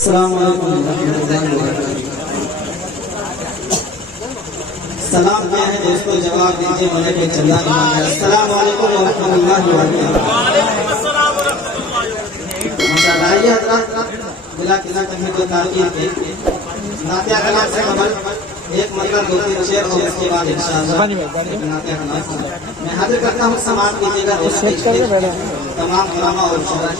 सलाम सलाम क्या है दोस्तों, जवाब दीजिए मुझे कोई चंदा नहीं मांगा। अस्सलाम वालेकुम व रहमतुल्लाहि व बरकातहू। माशाअल्लाह ये हज़रात बिला किसी कहीं तो ताकीद के नातिया कलाम से कबल एक मतलब दो तीन शेर और उसके बाद इंशाअल्लाह नातिया कलाम मैं हाजिर करता हूँ। समाप्त कीजिएगा तमाम उलमा और शुरा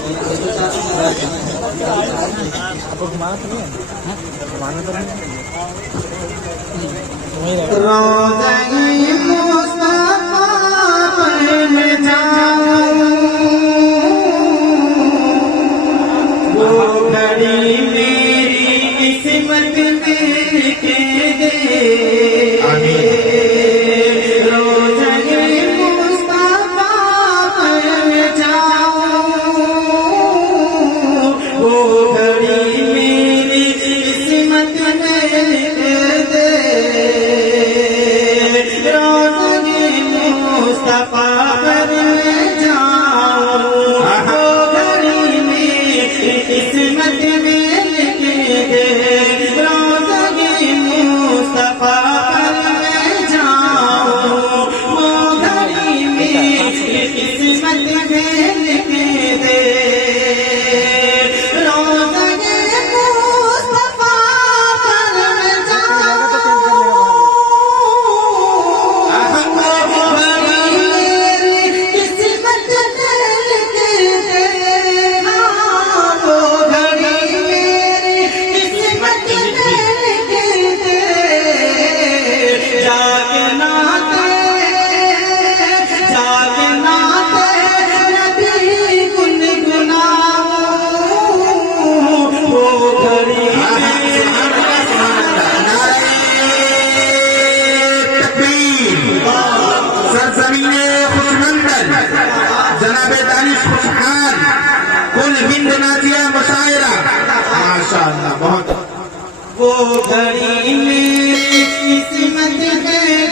वो घड़ी मेरी किस्मत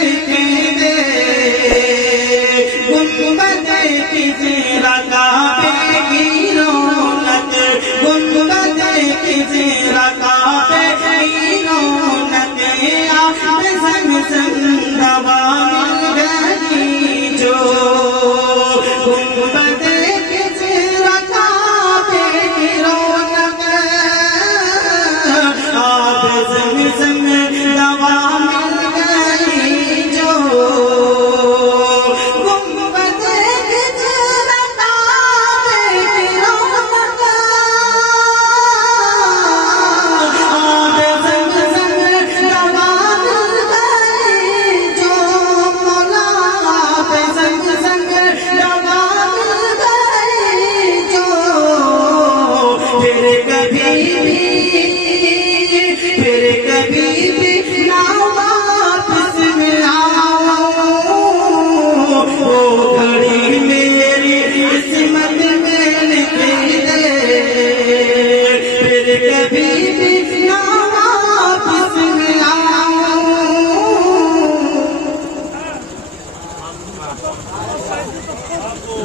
लिखे दे, गुंबद की ज़रा काबे की रौनक, गुंबद की ज़रा काबे की रौनक, आप संग संग दवा मिल गई जो, गुंबद की ज़रा काबे की रौनक, आप संग संग दवा मिल गई जो, गुंबद की ज़रा काबे की रौनक, आप संग संग दवा मिल गई जो, मौला आप संग संग दवा मिल गई जो, फिर कभी भी ना वापस मिलाओ, वो घड़ी मेरी किस्मत में लिख दे, फिर कभी भी ना वापस मिलाओ,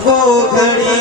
वो घड़ी